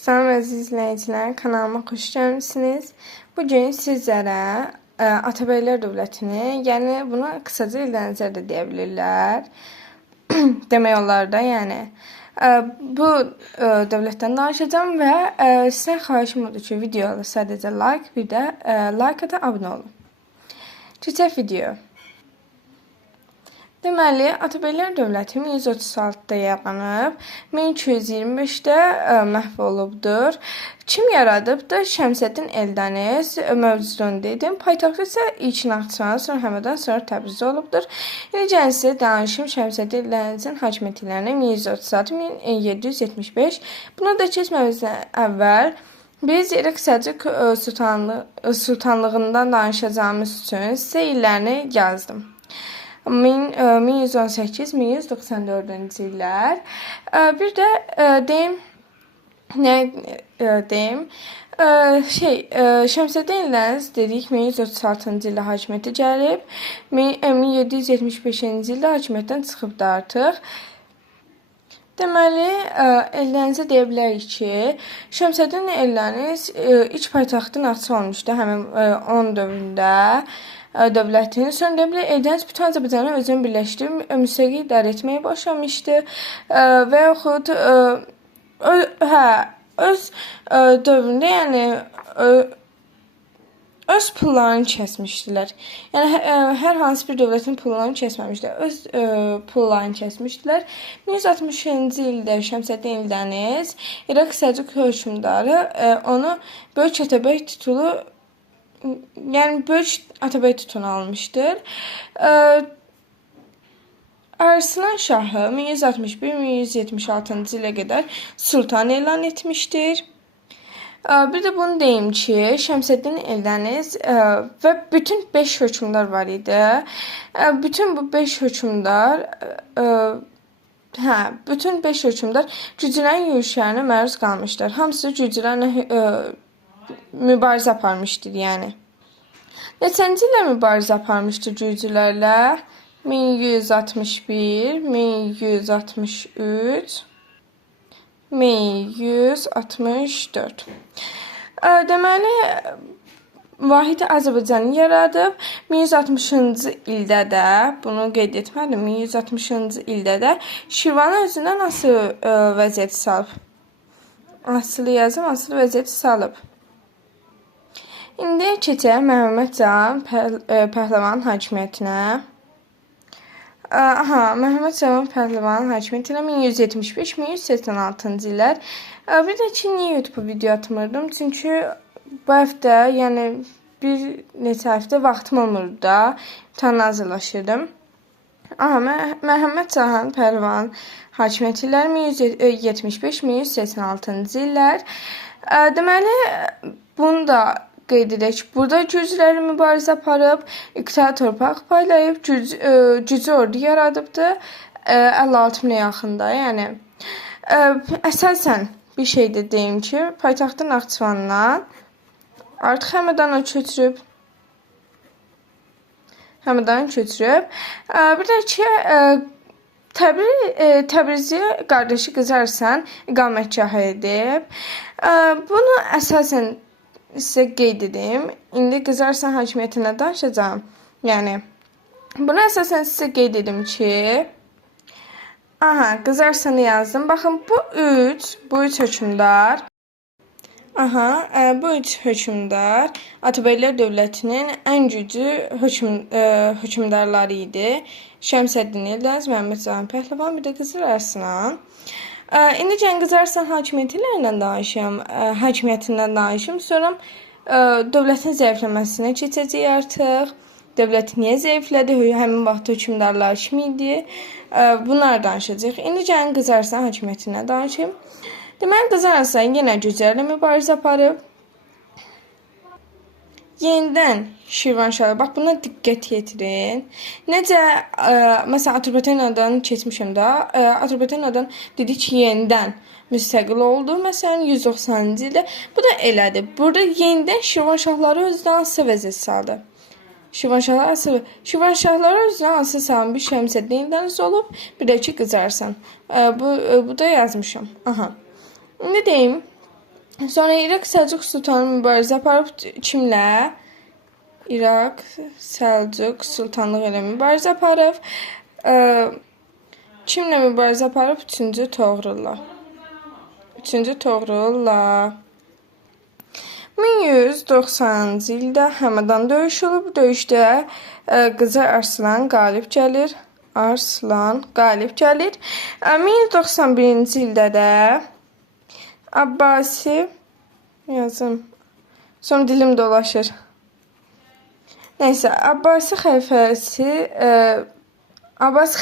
Salam əziz izləyicilər, kanalıma xoş gəlmisiniz. Bugün sizlərə Atabəylər dövlətini, yəni buna qısaca İldənizlər də deyə bilirlər. Demək olar da, yəni bu dövlətdən danışacağım və sizə xahişim odur ki, videoya sadəcə like, bir də like ata abunə olun. Keçək video. Deməli, Atabəylər dövləti 1136-da yaranıb, 1225-də məhv olubdur. Kim yaradıbdır? Şəmsəddin Eldəniz mövcudunu dedim. Paytaxtı isə ilk Naxçıvan, sonra Həmədan, sonra Təbriz olubdur. İndi sizə danışım Şəmsəddin Eldənizin hakimiyyət illərini 1136-1775. Buna da keçməmizdən əvvəl biz İraq Səlcuq sultanlığından danışacağımız üçün sizə illərini yazdım. 1118-1194-cü illər. Bir də deyim, nə deyim? Şəmsəddin Eldəniz dedik 1136-cı ildə hakimiyyətə gəlib, 1775-ci ildə hakimiyyətdən çıxıbdı artıq. Deməli, Eldənizə deyə bilərik ki, Şəmsəddin Eldəniz ilk paytaxtı Naxçıvan olmuşdu həmin onun dövründə. Dövlətin. Sonra deyə bilər, Eldəniz bütün Azərbaycanı özünü birləşdirib, müstəqil idarə etməyə başlamışdı və yaxud öz dövründə, yəni öz pullarını kəsmişdilər. Yəni hər hansı bir dövlətin pullarını kəsməmişdilər. Öz pullarını kəsmişdilər. 1160-cı ildə Şəmsəddin Eldəniz İraq Səlcuq hökmdarı onu böyük Atabək titulu, yəni böyük Atabək titulu almışdır. Arslan Şahı 1161-1176-cı ilə qədər sultan elan etmişdir. Bir də bunu deyim ki, Şəmsəddin Eldəniz və bütün 5 hökmdar var idi. Bütün bu 5 hökmdar bütün 5 hökmdar Gürcülərin yürüşlərinə məruz qalmışlar. Hamısı Gürcülərlə mübarizə aparmışdır, yəni. Neçənci ilə mübarizə aparmışdır Gürcülərlə? 1161, 1163, 1164. Deməli, Vahid Azərbaycanı yaradıb. 1160-cı ildə də, bunu qeyd etmədim, 1160-cı ildə də Şirvanı özündən asılı vəziyyəti salıb. Asılı yazım, asılı vəziyyəti salıb. İndi keçək Məhəmməd Cahan Pəhləvanın hakimiyyətinə. Məhəmməd Cahan Pəhləvanın hakimiyyətinə 1175-1186-cı illər. Bir də ki, niyə YouTube video atmırdım? Çünki bu həftə, yəni bir neçə həftə vaxtım olmurdu da, imtahana hazırlaşırdım. Məhəmməd Cahan Pəhləvanın hakimiyyəti illəri 1175-1186-cı illər. Deməli, bunu da qeyd edək ki, burada Gürcüləri mübarizə aparıb, iqtisadi torpaq paylayıb, Gürcü ordu yaradıbdı 56 minə yaxında. Yəni, əsasən bir şey də deyim ki, paytaxtı Naxçıvandan artıq Həmədana köçürüb. Bir də ki, Təbrizi qardaşı Qızarsan iqamətgah edib. Bunu əsasən sizə qeyd edim. İndi Qızarsan hakimiyyətinə danışacağım. Yəni, bunu əsasən sizə qeyd edim ki, Qızarsanı yazdım. Baxın, bu üç hökmdar. Bu üç hökmdar Atabəylər dövlətinin ən güclü hökmdarları idi. Şəmsəddin Eldəniz, Məhəmməd Cahan Pəhləvan, bir də Qızıl Arslan. İndi Qızarsan hakimiyyətindən danışım, sonra dövlətin zəifləməsinə keçəcək artıq. Dövlət niyə zəiflədi, həmin vaxt hökmdarlar kim idi? Bunlar danışacaq. İndi Qızarsan hakimiyyətindən danışım. Deməli, Qızarsan yenə Gürcülərlə mübarizə aparıb. Yenidən Şirvanşahlar, bax buna diqqət yetirin. Necə, məsələn, Atropatenodan keçmişəm də, Atropatenodan dedi ki, yenidən müstəqil oldu. Məsələn, 190-cı ildə. Bu da elədi. Burada yenidən Şirvanşahları özünə asılı vəziyyət saldı. Şirvanşahları özünə asılı salan bir Şəmsəddin Eldəniz olub, bir də ki, Qızarsan. Bu da yazmışam. İndi deyim, Sonra İraq Səlcuq sultanı mübarizə aparıb kimlə? İraq Səlcuq sultanlıq ilə mübarizə aparıb. Kimlə mübarizə aparıb? 3-cü Toğrulla. 3-cü Toğrulla. 1190-cı ildə Həmədan döyüşü olub. Döyüşdə Qızı Arslan qalib gəlir. Arslan qalib gəlir. 1191-ci ildə də Abbasi yazım. Sonra dilim dolaşır. Neysə, Abbas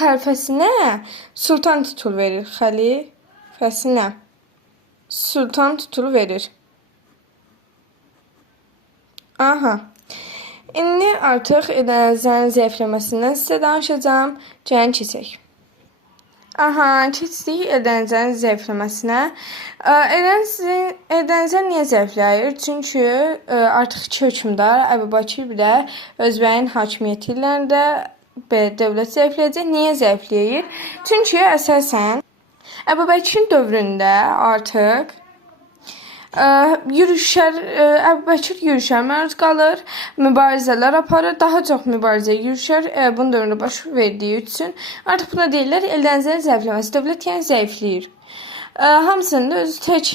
xəlifəsinə sultan titulu verir. Xəlifəsinə sultan titulu verir. Aha. İndi artıq Eldənizlərin zəifləməsindən sizə danışacağım. Gəlin keçək. Aha, keçdik Eldənizlərin zəifləməsinə. Eldənizlər niyə zəifləyir? Çünki artıqki hökmdar Əbubəkir bir də Özbəyin hakimiyyəti illərində dövlət zəifləyəcək. Niyə zəifləyir? Çünki əsasən Əbubəkirin dövründə artıq Əbubəkir yürüşə məruz qalır, mübarizələr aparır, daha çox mübarizə yürüşər bunun dövründə baş verdiyi üçün artıq buna deyirlər Eldənizlərin zəifləməsi. Dövlət yəni zəifləyir. Hamısının da özü tək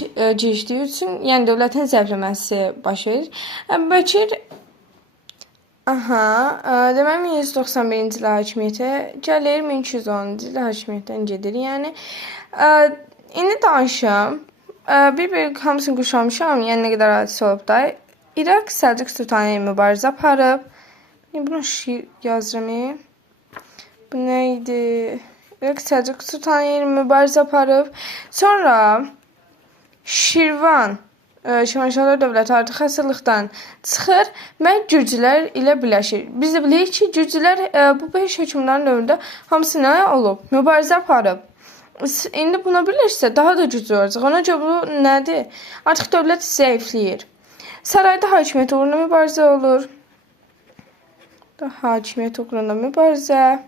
girişdiyi üçün yəni dövlətin zəifləməsi baş verir. Əbubəkir deməli 1191-ci ildə hakimiyyətə gəlir, 1210-cu ildə hakimiyyətdən gedir. Yəni indi danışım. Bir hamısını quşamışam, yəni nə qədər hadisi olub da. İraq Səlcuq sultanı ilə mübarizə aparıb. Bunu şiir yazıram. Bu nə idi? İraq Səlcuq sultanı ilə mübarizə aparıb. Sonra Şirvan Şirvanşahlar dövləti artıq əsirlikdən çıxır və Gürcülər ilə birləşir. Biz də bilirik ki, Gürcülər bu 5 hökmdarın dövründə hamısına olub, mübarizə aparıb. İndi buna birləşsə daha da güclü olacaq. Ona görə bu nədir? Artıq dövlət zəifləyir. Sarayda hakimiyyət uğruna mübarizə olur. Hakimiyyət uğruna mübarizə.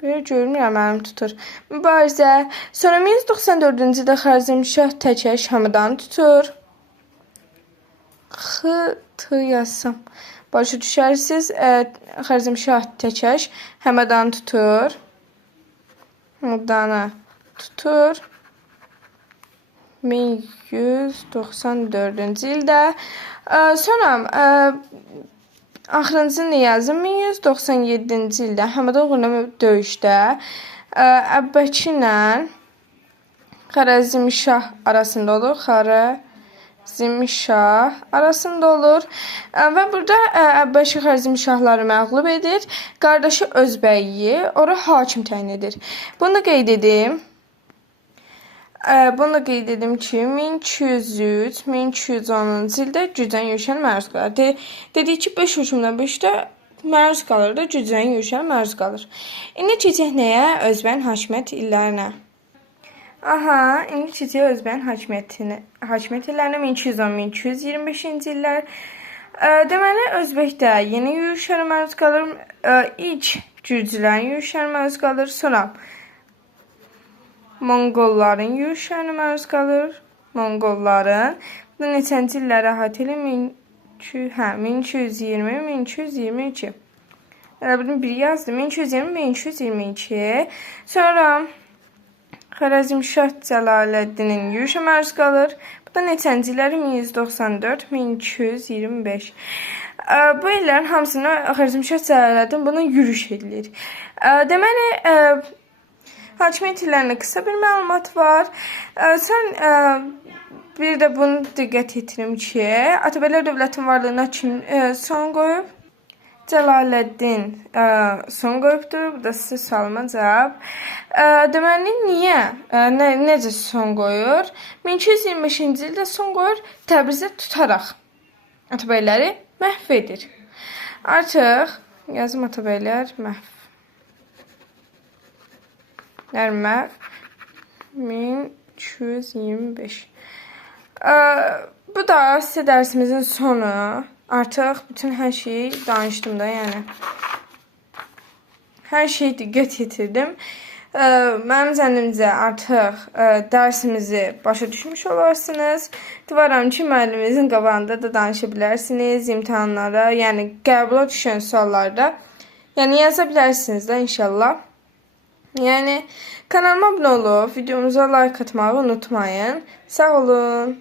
Belə görmürəm, mənim tutur. Mübarizə. Sonra 1194-cü ildə Xərzəmşah Təkəş Həmədanı tutur. X-T yazsam. Başa düşərsiniz. Xərzəmşah Təkəş Həmədanı tutur. Həmədanı tutur. 1194-cü ildə. Sonra axırıncını yazım. 1197-ci ildə Həmədan uğruna döyüşdə Əbbəkirlə Xarəzmşah arasında olur. Xarəzmşah arasında olur. Və burada Əbbəkir Xarəzmşahları məğlub edir. Qardaşı Özbəyi ora hakim təyin edir. Bunu da qeyd edim. Ki 1203-1210-cu ildə Gürcülərin yürüşənə məruz qalır. Dedik ki 5 hökmdən 5-də məruz qalır da Gürcülərin yürüşənə məruz qalır. İndi keçək nəyə? Özbəyin hakimiyyət illərinə. İndi keçək Özbəyin hakimiyyət illərinə 1210-1225-ci illər. Deməli, Özbəkdə yeni yürüşənə məruz qalır. İlk Gürcülərin yürüşənə məruz qalır. Sonra Monqolların yürüşənə məruz qalır. Monqolların. Bu neçənci illərə əhatə edir? 1220-1222. Elə bildim, biri yazdım. 1220-1222. Sonra Xarəzmşah Cəlaləddinin yürüşə məruz qalır. Bu da neçənci illəri? 1194-1225. Bu illərin hamısını Xarəzmşah Cəlaləddin buna yürüş edilir. Deməli, hakimiyyət illərində qısa bir məlumat var. Bir də bunu diqqət yetirim ki, Atabəylər dövlətinin varlığına kim son qoyub? Cəlaləddin son qoyubdur. Bu da sizə sualıma cavab. Deməli, niyə? Necə son qoyur? 1225-ci ildə son qoyur, Təbrizə tutaraq Atabəyləri məhv edir. Artıq yazım Atabəylər məhv. 1225. Bu da sizə dərsimizin sonu. Artıq bütün hər şeyi danışdım da, yəni. Hər şeyi diqqət yetirdim. Mənim zənnimcə artıq dərsimizi başa düşmüş olarsınız. Divaram ki, müəlliminizin qabağında da danışa bilərsiniz, imtahanlara, yəni qəbula düşən suallarda yəni yaza bilərsiniz də inşallah. Yəni kanalıma abunə olub, videomuza like atmağı unutmayın. Sağ olun.